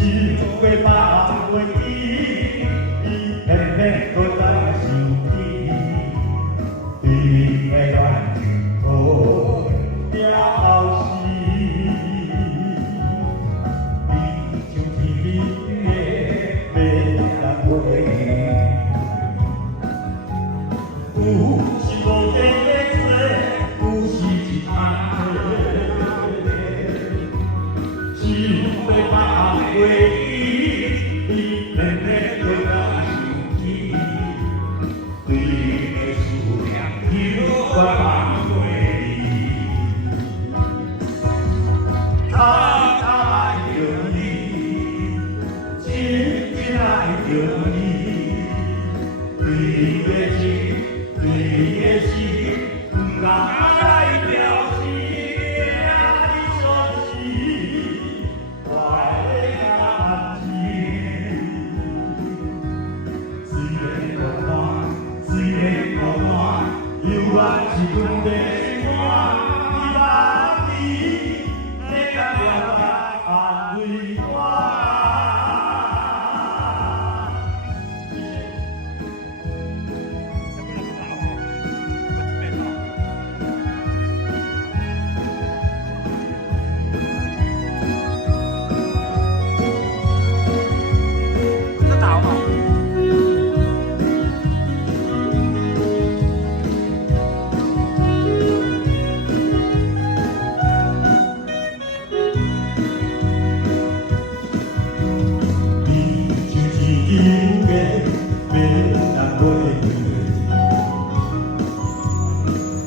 心会放袂记，偏偏搁在想起，你的恋情好了时，你像天边的月亮花，有时无地的做，有时一空的，心会放袂记，你偏偏搁在想起，对你的思念犹我放袂离。太爱着你，真真爱着你，对你的情，对你的心，不敢来表示，让你伤心，我的感情。虽然孤单，虽然孤单，犹原是阮的肝，希望你能够了解安慰我。这打吗？你像天边的月亮花，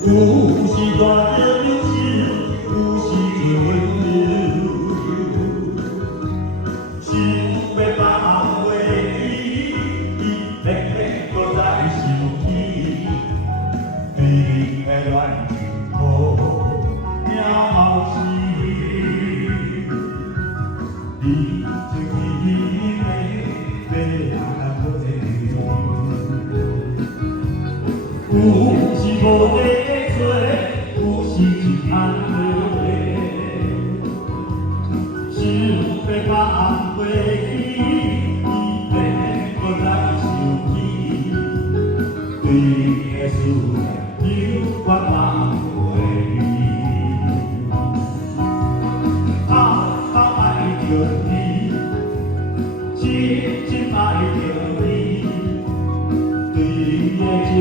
有时带着忧心，有时就温柔，心要放袂记，偏偏搁在想起，对你的恋情好了时。你像天边的月亮花，有时无地的做，有时一空的，心要放袂记，偏偏搁在想起，对你的思念犹我放袂离。好爱着你，真真爱着你，对你的情，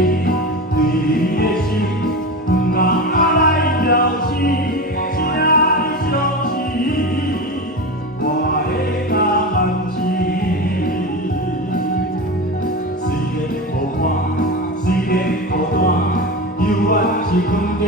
对你的心，不敢来表示，请你相信我的感情。虽然孤单，虽然孤单，犹原是阮的